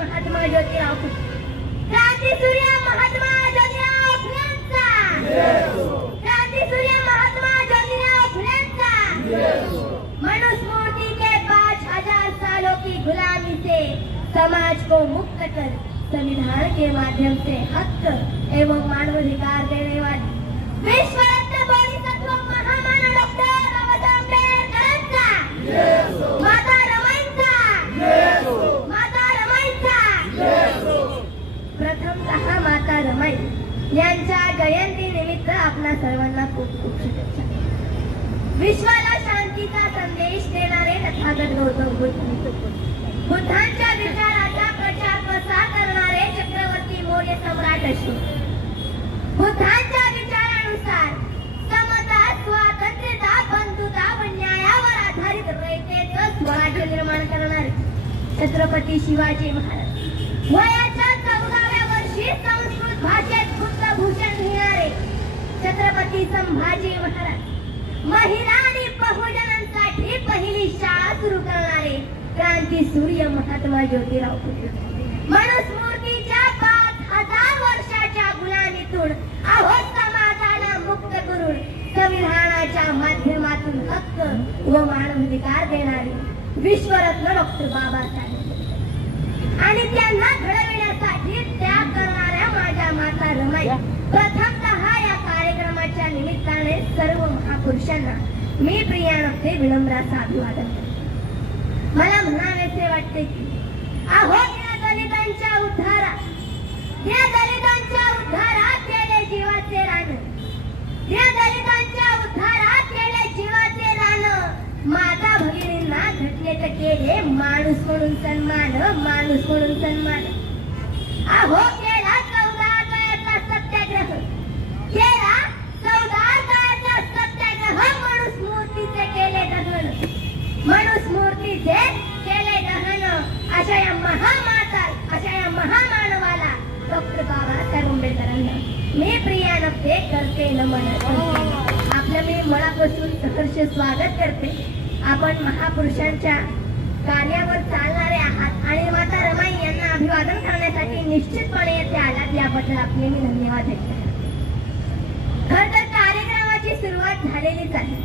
महात्मा ज्योतिराव फुले, क्रांतीसूर्य महात्मा ज्योतिराव फुलेंचा, क्रांतीसूर्य महात्मा ज्योतिराव फुलेंचा। मनुस्मृति के 5000 सालों की गुलामी से समाज को मुक्त कर संविधान के माध्यम से हक एवं मानवाधिकार देने वाली विश्व रत्न बोधिसत्व महामानव डॉक्टर बाबासाहेब आंबेडकरांचा, माता रमाईंचा, माता रमाईंचा। प्रथमतः माता रमाई यांच्या जयंती निमित्त आपणा सर्वांना खूप खूप शुभेच्छा। विश्वाला शांतीचा संदेश देणारे तथागत गौतम बुद्धांच्या विचाराचा प्रचार कसा करणारे चक्रवर्ती मौर्य सम्राट अशोक, बुद्धांच्या विचारानुसार समता, स्वातंत्र्यता, बंधुता व न्यायावर आधारित रयतेचं स्वराज्य निर्माण करणारे छत्रपती शिवाजी महाराज, वयाच्या 14व्या वर्षी संस्कृत भाषेत बुद्धभूषण घेणारे छत्रपती संभाजी महाराज, महिला आणि बहुजनांसाठी पहिली शाळा सुरू करणारे क्रांतीसूर्य महात्मा ज्योतिराव फुले, मनुस्मृतीच्या 5000 वर्षाच्या गुलामीतून अहो समाजाला मुक्त करून संविधानाच्या माध्यमातून हक्क व मानवाधिकार देणारे विश्वरत्न डॉक्टर बाबासाहेब आणि त्यांना घडविण्यासाठी त्याग करणाऱ्या माझ्या माता रमाई, प्रथमतः या कार्यक्रमाच्या निमित्ताने सर्व महापुरुषांना मी प्रियानते विनम्राचा अभिवादन करते। मला म्हणावेसे वाटते की अहो या दलितांच्या उद्धारात, या दलितांच्या उद्धारात केले जीवाचे रान, या दलितांच्या उद्धारात केले जीवाचे रान। माता भगिनींना घटनेत केले माणूस म्हणून सन्मान, माणूस म्हणून सन्मान। अहो केला 14 काळाचा सत्याग्रह, केला 14 काळाचा सत्याग्रह, मनुस्मृतीचे केले दहन, मनुस्मृतीचे केले दहन। अशा या महामाता, अशा या महामानवाला डॉक्टर बाबासाहेब आंबेडकरांना मी प्रियानते करते नमन। आपलं मी मनापासून सहर्ष स्वागत करते। आपण महापुरुषांच्या कार्यावर चालणारे आहात आणि माता रमाई यांना अभिवादन करण्यासाठी निश्चितपणे येथे आलात, याबद्दल आपले मी धन्यवाद देते। खरं तर कार्यक्रमाची सुरुवात झालेलीच आहे,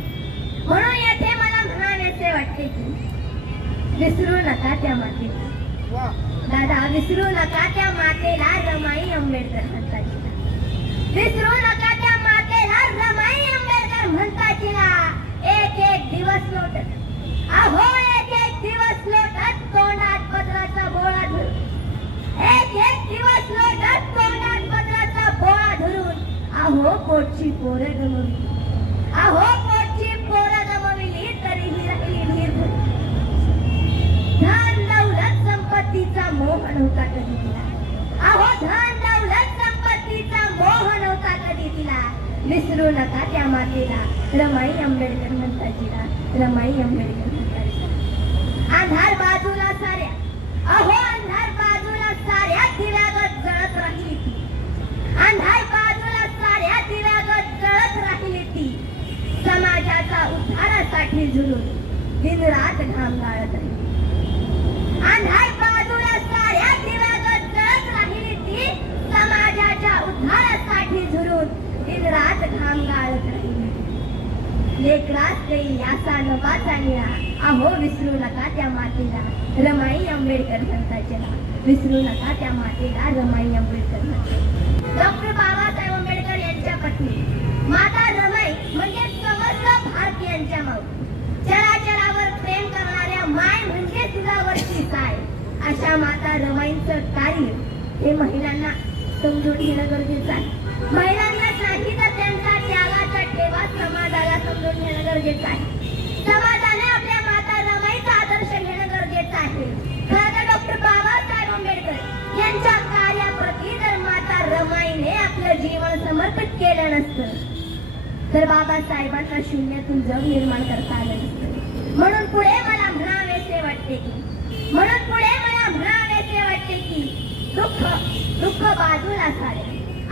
म्हणून येथे मला म्हणावेसे वाटते की विसरू नका त्या मातेला, दादा विसरू नका त्या मातेला, रमाई आंबेडकर म्हणतात, विसरू नका त्या मातेला, रमाई आंबेडकर म्हणतात। एक एक दिवस लोटत, अहो एक एक दिवस लोटत तोंडात पत्राचा बोळा धरून, एक एक दिवस लोटत तोंडात पत्राचा बोळा धरून, अहो पोटची पोरं गमवली, अहो पोटची पोरं गमवली तरीही राहिली धीर धरून। धन दौलत संपत्तीचा मोह नव्हता कधी तिला, अहो धन दौलत संपत्तीचा मोह नव्हता कधी तिला। विसरू नका त्या मातेला, रमाई आंबेडकर म्हणतात तिला, रमाई आंबेडकर म्हणतात। अंधार बाजूला साऱ्या, अहो अंधार बाजूला साऱ्या दिव्यागत जळत राहिली ती, अंधार बाजूला साऱ्या दिव्यागत जळत राहिली ती। समाजाचा उद्धारासाठी झुलून दिनरात घाम गाळत राहिली, अंधार बाजूला साऱ्या दिव्यागत जळत राहिली ती, समाजाच्या उद्धारासाठी झुलून दिनरात घाम गाळत राहिली। लेकरास देई असा नवाचा निळा, अहो विसरू नका त्या मातेला, रमाई आंबेडकर म्हणताचेला, विसरू नका त्या मातेला, रमाई आंबेडकर म्हणतात। डॉक्टर बाबासाहेब आंबेडकर यांच्या पत्नी माता रमाई म्हणजे समस्त भारतीयांच्या माऊ, चराचरावर प्रेम करणाऱ्या माय म्हणजे तुझ्यावरची साय। अशा माता रमाईंचं कार्य हे महिलांना समजून घेणं गरजेचं आहे। महिलांनाच नाही तर त्यांचा त्यागाचा ठेवा समाजाला समजून घेणं गरजेचं आहे। समाजाने आपल्या माता रमाईचा आदर्श घेणं गरजेचं आहे। खरं तर डॉक्टर बाबासाहेब आंबेडकर यांच्या कार्याप्रती जर माता रमाईने आपलं जीवन समर्पित केलं नसतं तर बाबासाहेबांना शून्यातून जग निर्माण करता आलं नसतं। म्हणून पुढे मला म्हणावेसे वाटते की, म्हणून पुढे मला म्हणावेसे वाटते की दुःख बाजूला साऱ्या,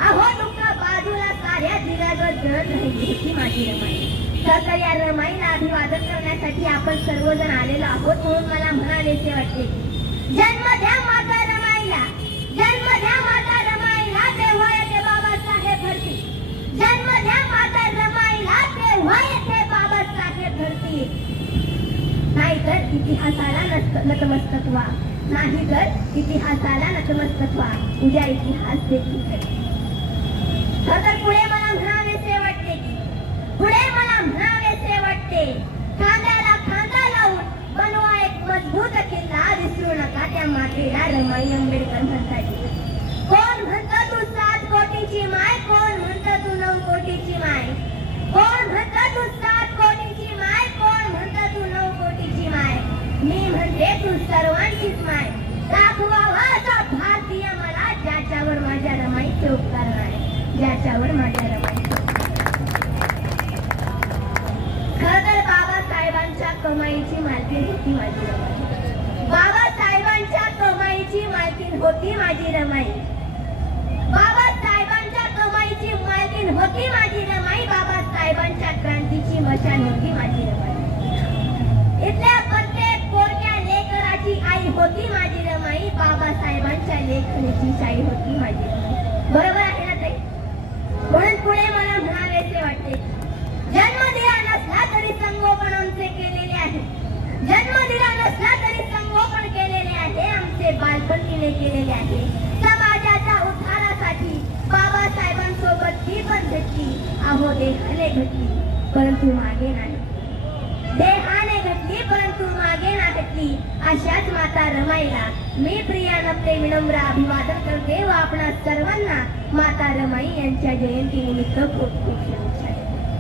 अहो दुःख बाजूला साऱ्या दिव्यागत जळत राहिली होती माझी रमाई। तर या रमाईला अभिवादन करण्यासाठी आपण सर्वजण आलेलो आहोत, म्हणून मला म्हणावेसे वाटते की जन्म द्या माता रमाई द्या माता रमाईला तेव्हा येते बाबासाहेब धरती. जन्म द्या माता रमाईला तेव्हा येते बाबासाहेब धरती. नाहीतर इतिहासाला नतमस्तक व्हा. नाही तर इतिहासाला नतमस्तक व्हा. उद्या इतिहास देखील घडेल. तर पुढे मला म्हणावेसे वाटते खांद्याला खांदा लावून बनवा एक मजबूत किल्ला. विसरू नका त्या मातेला रमाई आंबेडकर म्हणतात. कोण म्हणतं तू 7 कोटीची माय, कोण म्हणतं तू 9 कोटीची माय, कोण म्हणतं तू 7 कोटीची माय, कोण म्हणतं तू 9 कोटीची माय. मी म्हणते तू सर्वांचीच माय. दाखवावा असा भारतीय मला ज्याच्यावर माझ्या रमाईचे उपकार नाही, ज्याच्यावर माझ्या रमाईचे. खरं तर बाबासाहेबांच्या कमाईची मालकीण होती माझी रमाई. बाबासाहेबांच्या कमाईची मालकीण होती माझी रमाई. बाबासाहेबांच्या कमाईची मालकीण होती माझी रमाई. बाबासाहेबांच्या क्रांतीची मशाल होती माझी रमाई. इथल्या प्रत्येक पोरक्या लेकराची आई होती माझी रमाई. बाबासाहेबांच्या लेखणीची शाई होती माझी रमाई. बरोबर आहे ना ताई? म्हणून पुढे मला म्हणावेसे वाटते, जन्म दिला नसला तरी संगोपन आमचे केलेले आहे. जन्म दिला नसला तरी संगोपन केलेले आहे. आमचे बालपणीने केलेले आहे. समाजाच्या उद्धारासाठी बाबासाहेबांसोबत ही पण घेतली. अहो देहाने घटली परंतु मागे नाही. देहाने घटली परंतु मागे ना घटली. अशाच माता रमाईला मी प्रियानप्ते विनम्र अभिवादन करते व आपणा सर्वांना माता रमाई यांच्या जयंतीनिमित्त खूप खूप शुभेच्छा.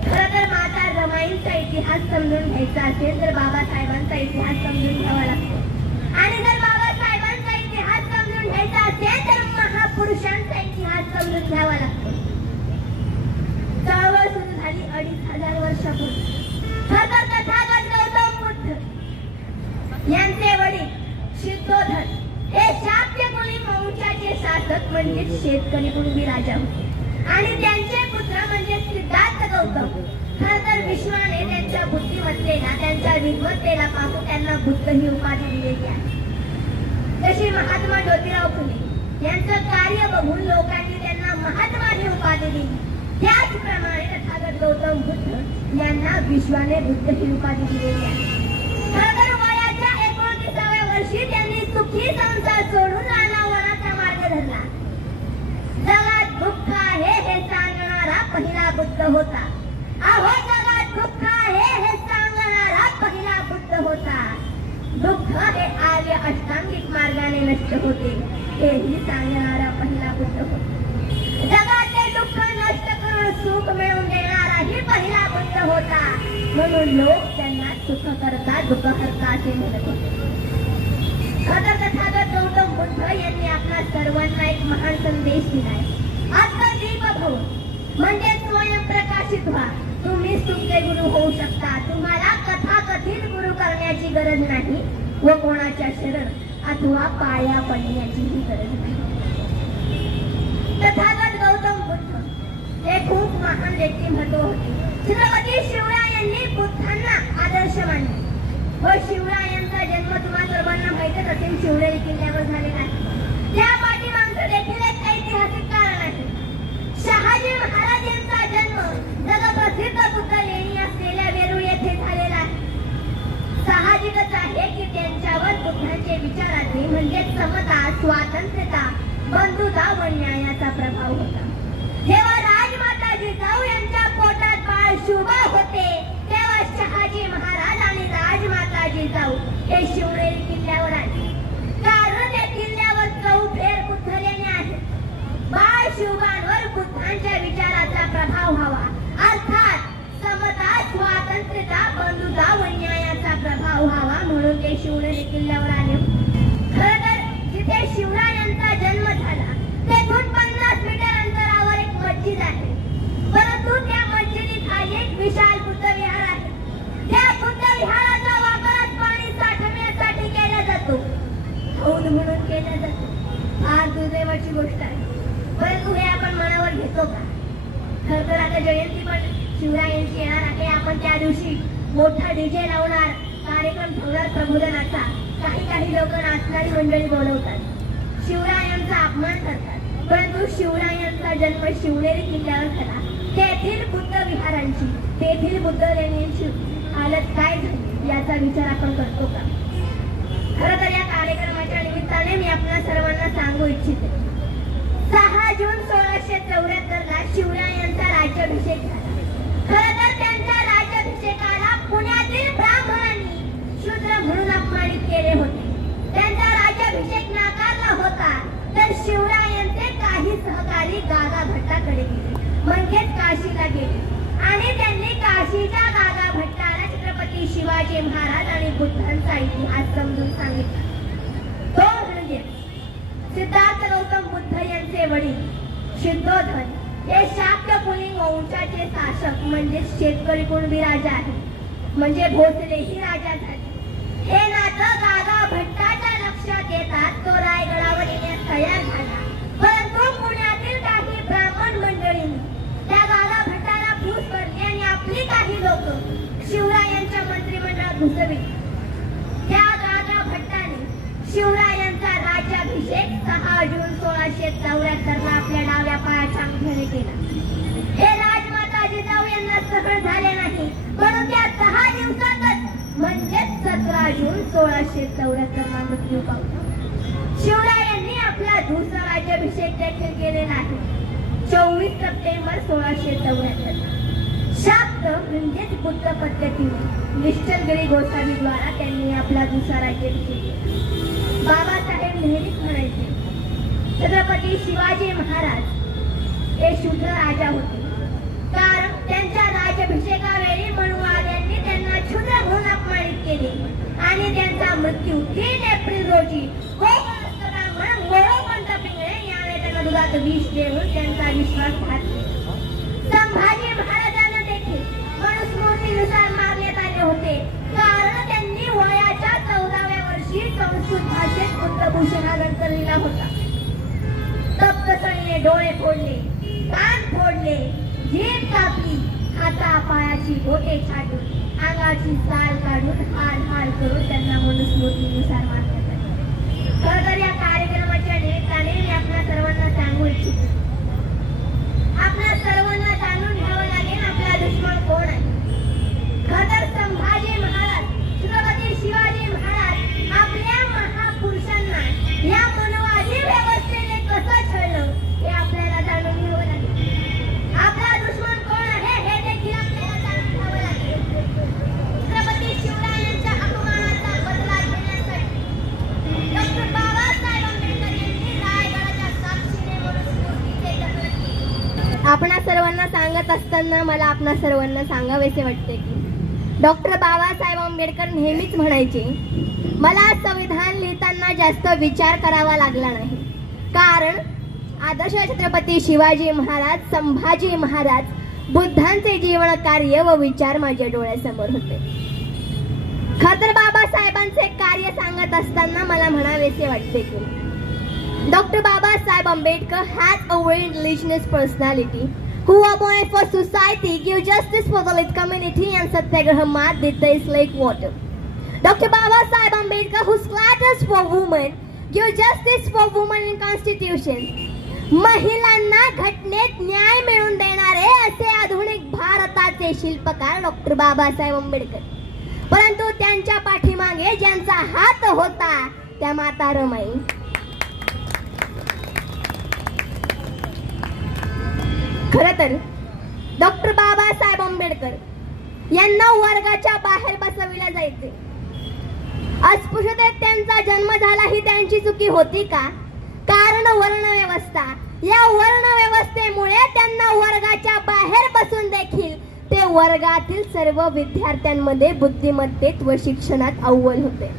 खरं तर माता रमाईंचा इतिहास समजून घ्यायचा असेल तर बाबासाहेबांचा इतिहास समजून घ्यावा लागतो. आणि जर बाबासाहेबांचा इतिहास समजून घ्यायचा असेल तर महापुरुषांचा इतिहास समजून घ्यावा लागतो. चळवळ सुरू झाली 2500 वर्षापूर्वी. खरं तथागत गौतम बुद्ध यांचे वडील सिद्धोधन हे शाक्य कुली वंशाचे शासक म्हणजे शेतकरी कुणबी राजा होते. आणि त्यांचे पुत्र म्हणजे सिद्धार्थ गौतम. खरं तर विश्वाने त्यांच्या बुद्धिमत्तेला, त्यांच्या विद्वत्तेला पाहून त्यांना बुद्ध ही उपाधी दिलेली आहे. तशी महात्मा ज्योतिराव फुले यांचं कार्य बघून लोकांनी त्यांना महात्मा ही उपाधी दिली. त्याचप्रमाणे तथागत गौतम बुद्ध यांना विश्वाने बुद्ध ही उपाधी दिलेली आहे. खरं तर वयाच्या 29व्या वर्षी त्यांनी सुखी संसार सोडून रानावनाचा मार्ग धरला. जगात दुःख आहे हे सांगणारा पहिला बुद्ध होता. अहो जगात दुःख आहे हे सांगणारा पहिला बुद्ध होता. दुःख हे आर्य अष्टांगिक मार्गाने नष्ट होते हेही सांगणारा पहिला बुद्ध होता. जगातले दुःख नष्ट करून सुख मिळवून देणाराही पहिला बुद्ध होता. म्हणून लोक त्यांना सुख करता दुःख करता असे म्हणत होते. खरं तथागत गौतम बुद्ध यांनी आपल्या सर्वांना एक महान संदेश दिलाय. आत्मदीप भव म्हणजे स्वयंप्रकाशित व्हा. तुम्हीच तुमचे गुरु होऊ शकता. तुम्हाला कथाकथित गुरु करण्याची गरज नाही व कोणाच्या शरण अथवा पाया पडण्याचीही गरज नाही. तथागत गौतम बुद्ध हे खूप महान व्यक्तिमत्व होते. छत्रपती शिवरायांनी बुद्धांना आदर्श मानले व शिवरायांचा जन्म तुम्हा सर्वांना माहितच असेल शिवनेरी किल्ल्यावर झालेला आहे. त्या पाठीमागचं देखील एक ऐतिहासिक कारण आहे. शहाजी महाराज यांचा जन्म जगप्रसिद्ध बुद्ध लेणी असलेल्या वेरूळ येथे झालेला आहे. साहजिकच आहे की त्यांच्यावर बुद्धांचे विचाराचे म्हणजे समता, स्वातंत्र्यता, बंधुता व न्यायाचा प्रभाव होता. जेव्हा राजमाता जिजाऊ यांच्या पोटात बाळ शुभा होते तेव्हा शहाजी महाराज आणि राजमाता जिजाऊ हे शिवनेरी किल्ल्यावर आले. कारण त्या किल्ल्यावर 4 फेर बुद्ध लेण्या आहेत. बाळ शुभांवर बुद्धांच्या विचाराचा प्रभाव व्हावा अर्थात समता, स्वातंत्र्यता, बंधुता व न्यायाचा प्रभाव व्हावा म्हणून ते शिवनेरी किल्ल्यावर आले. खरं तर जिथे शिवरायांचा जन्म झाला तेथून 50 मीटर अंतरावर एक मस्जिद आहे. परंतु त्या मस्जिदीखाली एक विशाल बुद्ध विहार आहे. त्या बुद्ध विहाराचा वापर पाणी साठवण्यासाठी केला जातो. हौद म्हणून केला जातो. फार दुर्दैवाची गोष्ट आहे. परंतु हे आपण मनावर घेतो का? खरं तर आता जयंती पण शिवरायांची येणार आहे. आपण त्या दिवशी मोठा डीजे लावणार, कार्यक्रम ठेवणार प्रबोधनाचा. काही लोक नाचणारी मंडळी बोलवतात. शिवरायांचा अपमान करतात. परंतु शिवरायांचा जन्म शिवनेरी किल्ल्यावर झाला. तेथील बुद्ध विहारांची, तेथील बुद्ध लेण्यांची हालत काय झाली याचा विचार आपण करतो का? खरं तर या कार्यक्रमाच्या निमित्ताने मी आपल्या सर्वांना सांगू इच्छिते, 6 जून 1674 ला शिवरायांचा राज्याभिषेक झाला. खरं तर त्यांच्या राज्याभिषेकाला पुण्यातील ब्राह्मणांनी शूद्र म्हणून अपमानित केले होते. त्यांचा राज्याभिषेक नाकारला होता. तर शिवरायांचे काही सहकारी गागा भट्टाकडे गेले, म्हणजेच काशीला गेले आणि त्यांनी काशीच्या गागा भट्टाला छत्रपती शिवाजी महाराज आणि बुद्धांचा इतिहास समजून सांगितला. तो म्हणजे सिद्धार्थ गौतम बुद्ध यांचे वडील शुद्धोधन हे शाक्य पुलिंग वंशाचे शासक म्हणजे शेतकरी कुणबी राजा आहे, म्हणजे भोसलेही राजा झाले. हे नातं गागा भट्टाच्या लक्षात येतात तो रायगडावर येण्यास तयार झाला. परंतु पुण्यातील काही ब्राह्मण मंडळींनी त्या गागा भट्टाला फूस भरली आणि आपली काही लोक शिवरायांच्या मंत्रिमंडळात घुसविली. त्या गागा भट्टाने शिवरायांचा राज्याभिषेक 6 जून 1674 ला आपल्या डाव्या पायाच्या अंगठ्याने केला. हे राजमाता जिजाऊ यांना सहन झाले नाही, म्हणून त्या 10 दिवसातच म्हणजे 17 जून 1674 ला मृत्यू पावला. शिवरायांनी आपला दुसरा राज्याभिषेक देखील केलेला आहे. 24 सप्टेंबर 1674 शाक्त म्हणजेच बुद्ध पद्धतीने निश्चलगिरी गोसावी द्वारा त्यांनी आपला दुसरा राज्याभिषेक केला. बाबासाहेब नेहमीच म्हणायचे, छत्रपती शिवाजी महाराज हे शूद्र राजा होते, कारण त्यांच्या राज्याभिषेकावेळी मनुवाद्यांनी त्यांना शूद्र म्हणून अपमानित केले आणि त्यांचा मृत्यू 3 एप्रिल रोजी मोरोपंत पिंगळे याने त्यांना दुधात विष देऊन त्यांचा विश्वासघात केला. संभाजी महाराजांना देखील मनुस्मृतीनुसार मारण्यात आले होते, कारण त्यांनी वयाच्या 14व्या वर्षी संस्कृत भाषेत बुद्धभूषण हा ग्रंथ लिहिला होता. तप्तसणीने डोळे फोडले, कान फोडले, जीभ कापली, हातापायाची बोटे छाटून, अंगाची साल काढून हाल हाल करून त्यांना मनुस्मृतीनुसार मारण्यात आले. खरं तर या कार्यक्रमाच्या निमित्ताने मी आपल्या सर्वांना सांगू इच्छितो, आपल्या सर्वांना जाणून घ्यावं लागेल आपला दुश्मन कोण आहे. खरं तर संभाजी महाराज, छत्रपती शिवाजी महाराज आपल्या महापुरुषांना या मनवादी व्यवस्थेने कसं छळलं हे आपल्याला जाणून घ्यावं लागेल. आपला दुश्मन कोण आहे हे देखील आपल्याला जाणून घ्यावं लागेल. छत्रपती शिवरायांच्या अपमानाचा बदला घेण्यासाठी डॉक्टर बाबासाहेब आंबेडकर यांनी रायगडाच्या साक्षीने मनुस्मृतीचे जतन केले. आपणा सर्वांना सांगत असताना मला आपणा सर्वांना सांगावेसे वाटते की डॉक्टर बाबासाहेब आंबेडकर नेहमीच म्हणायचे, मला संविधान लिहिताना जास्त विचार करावा लागला नाही, कारण आदर्श छत्रपती शिवाजी महाराज, संभाजी महाराज, बुद्धांचे जीवन कार्य व विचार माझ्या डोळ्यासमोर होते. खतर बाबासाहेबांचे कार्य सांगत असताना मला म्हणावेसे वाटते की doctor Babasaheb Ambedkar has a very religious personality who abhorred for society, give justice for the Dalit community and Satyagraha Mat did this like water. Dr. Babasaheb Ambedkar who slaughters for women, give justice for women in constitution. महिलांना घटनेत न्याय मिळवून देणारे असे आधुनिक भारताचे शिल्पकार doctor Babasaheb Ambedkar. परंतु त्यांच्या पाठीमागे ज्यांचा हात होता त्या माता रमाई. खरं तर डॉक्टर बाबासाहेब आंबेडकर यांना वर्गाच्या बाहेर बसविले जायचे. अस्पृश्यतेत त्यांचा जन्म झाला ही त्यांची चुकी होती का? कारण वर्णव्यवस्था, या वर्णव्यवस्थेमुळे त्यांना वर्गाच्या बाहेर बसून देखील ते वर्गातील सर्व विद्यार्थ्यांमध्ये बुद्धिमत्तेत व शिक्षणात अव्वल होते.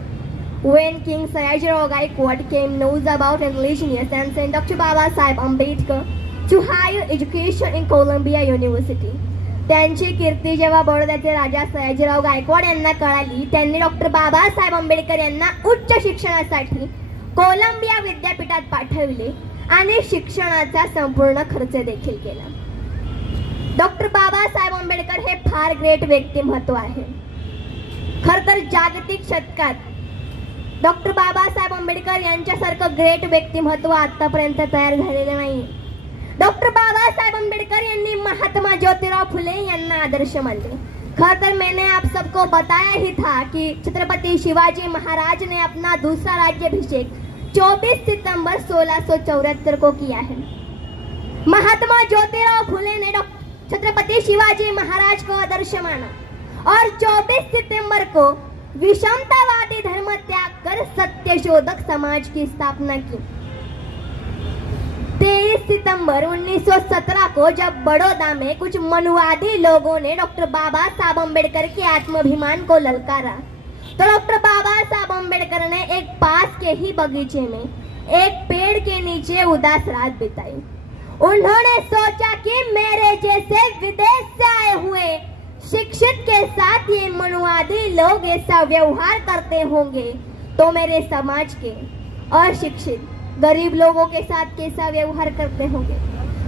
When King Sayajirao Gaikwad came knows about religious and sent Dr. Babasaheb Ambedkar to higher education in Columbia University. त्यांची कीर्ती जेव्हा बडोद्याचे राजा सयाजीराव गायकवाड यांना कळाली, त्यांनी डॉक्टर बाबासाहेब आंबेडकर यांना उच्च शिक्षणासाठी कोलंबिया विद्यापीठात पाठविले आणि शिक्षणाचा संपूर्ण खर्च देखील केला. डॉक्टर बाबासाहेब आंबेडकर हे फार ग्रेट व्यक्तिमत्व आहे. खर तर जागतिक शतकात डॉक्टर बाबासाहेब आंबेडकर यांच्यासारखं ग्रेट व्यक्तिमत्व आतापर्यंत तयार झालेलं नाही. डॉक्टर बाबासाहेब आंबेडकर यांनी महात्मा ज्योतिराव फुले यांना आदर्श मानले. खैर तर मैंने आप सबको बताया ही था कि छत्रपति शिवाजी महाराज ने अपना दूसरा राज्याभिषेक 24 सितंबर 1674 को किया है. महात्मा ज्योतिराव फुले ने छत्रपति शिवाजी महाराज को आदर्श माना और 24 सितंबर को विषमतावादी धर्म त्याग कर सत्यशोधक समाज की स्थापना की. 23 सितंबर 1917 को जब बड़ौदा में कुछ मनुवादी लोगों ने डॉक्टर बाबा साहब अम्बेडकर के आत्माभिमान को ललकारा, तो डॉक्टर बाबा साहब अम्बेडकर ने एक पास के ही बगीचे में एक पेड़ के नीचे उदास रात बिताई. उन्होंने सोचा कि मेरे जैसे विदेश से आए हुए शिक्षित के साथ ये मनुवादी लोग ऐसा व्यवहार करते होंगे तो मेरे समाज के अशिक्षित गरीब लोगों के साथ कैसा व्यवहार करते होंगे.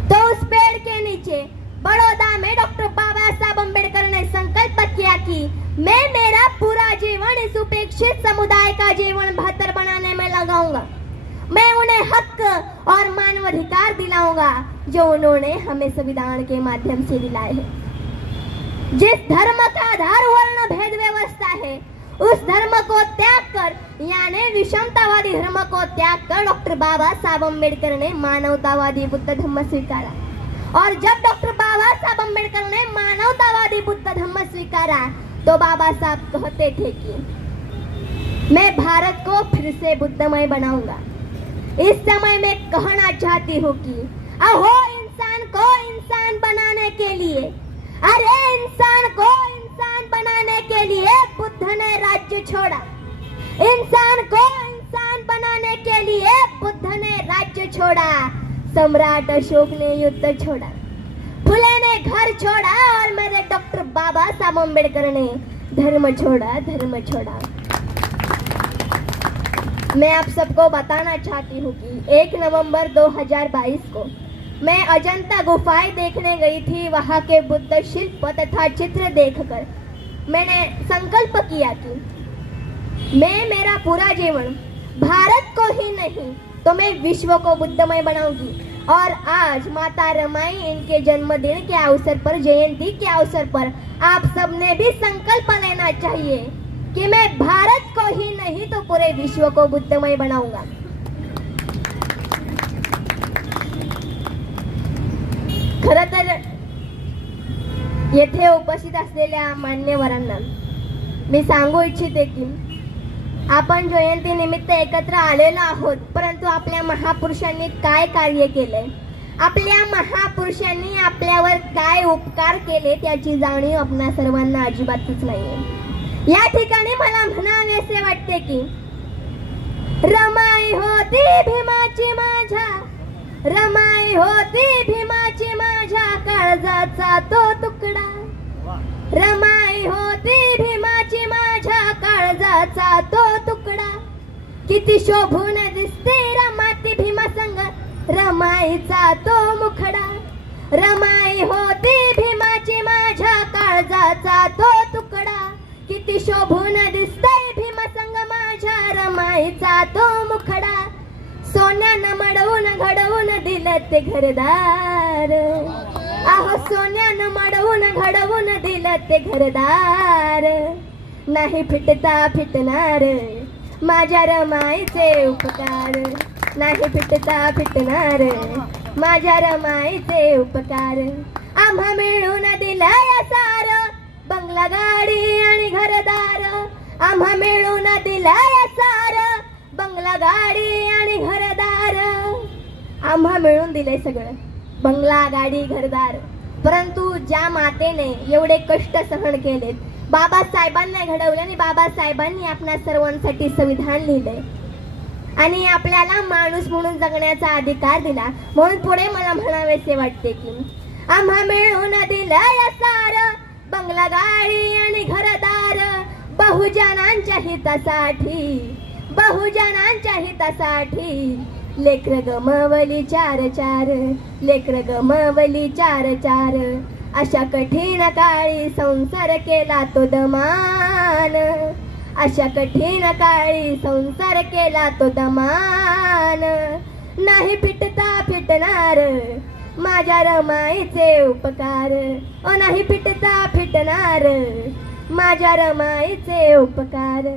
तो उस पेड़ के नीचे बड़ौदा में डॉक्टर बाबा साहब अम्बेडकर ने संकल्प किया कि मैं मेरा पूरा जीवन इस उपेक्षित समुदाय का जीवन बेहतर बनाने में लगाऊंगा. मैं उन्हें हक और मानवाधिकार दिलाऊंगा जो उन्होंने हमें संविधान के माध्यम से दिलाए हैं. जिस धर्म का आधार वर्ण भेद व्यवस्था है उस धर्म को त्याग कर, यानी विषमतावादी धर्म को त्याग कर डॉक्टर बाबा साहब अम्बेडकर ने मानवतावादी बुद्ध धर्म स्वीकारा. और जब डॉक्टर बाबा साहब अम्बेडकर ने मानवतावादी बुद्ध धर्म स्वीकारा तो बाबा साहब कहते थे कि मैं भारत को फिर से बुद्धमय बनाऊंगा. इस समय मैं कहना चाहती हूँ कि अहो इंसान को इंसान बनाने के लिए, अरे इंसान को इंसान बनाने के लिए बुद्ध ने राज्य छोड़ा. इंसान को इंसान बनाने के लिए बुद्ध ने राज्य छोड़ा. सम्राट अशोक ने युद्ध छोड़ा, फुले ने घर छोड़ा और मेरे डॉक्टर बाबा साहब अम्बेडकर ने धर्म छोड़ा. धर्म छोड़ा. मैं आप सबको बताना चाहती हूँ कि 1 नवंबर 2022 को मैं अजंता गुफाएं देखने गई थी. वहां के बुद्ध शिल्प तथा चित्र देखकर मैंने संकल्प किया कि मैं मेरा पूरा जीवन भारत को ही नहीं तो मैं विश्व को बुद्धमय बनाऊंगी. और आज माता रमाई इनके जन्मदिन के अवसर पर, जयंती के अवसर पर आप सबने भी संकल्प लेना चाहिए कि मैं भारत को ही नहीं तो पूरे विश्व को बुद्धमय बनाऊंगा. खरं तर येथे उपस्थित असलेल्या मान्यवरांना मी सांगू इच्छिते की आपण जयंती निमित्त एकत्र आलेलो आहोत, परंतु आपल्या महापुरुषांनी काय कार्य केले, आपल्या महापुरुषांनी आपल्यावर काय उपकार केले त्याची जाणीव आपणा सर्वांना अजिबातच नाहीये. या ठिकाणी मला म्हणावेसे वाटते की रमाई होती भीमाची माझ्या, रमाई होती भीमाची माझ्या काळजाचा तो तुकडा. रमाई होती भीमाची माझ्या काळजाचा तो तुकडा. किती शोभून दिसते रमाती भीमा संग रमाईचा तो मुखडा. रमाई होती भीमाची माझ्या काळजाचा तो तुकडा. किती शोभून दिसतय भीमा संग माझ्या रमाईचा तो मुखडा. सोन्यानं मडवून घडवून दिलं ते घरदार. आहो सोन्यानं मडवून घडवून दिलं ते घरदार. नाही फिटता फिटणार माझ्या रमाईचे उपकार. नाही फिटता फिटणार माझ्या रमाईचे उपकार. आम्हा मिळून दिलाय सार बंगला गाडी आणि घरदार. आम्हा मिळून दिलाय सार बंगला गाडी आणि घरदार. आम्हा मिळून दिले सगळं बंगला गाडी घरदार. परंतु ज्या मातेने एवढे कष्ट सहन केलेत, बाबासाहेबांना घडवले आणि बाबासाहेबांनी आपल्या सर्वांसाठी संविधान लिहिले आणि आपल्याला माणूस म्हणून जगण्याचा अधिकार दिला. म्हणून पुढे मला म्हणावेसे वाटते की आम्हा मिळून दिलाय सार बंगला गाडी आणि घरदार. बहुजनांच्या हितासाठी, बहुजनांच्या हितासाठी लेकर गमवली 4-4, लेकर गमवली 4-4. अशा कठीण काळी संसार केला तो दमान. अशा कठीण काळी संसार केला तो दमान, नाही फिटता फिटणार माझ्या रमाईचे उपकार, ओ नाही फिटता फिटणार माझ्या रमाईचे उपकार.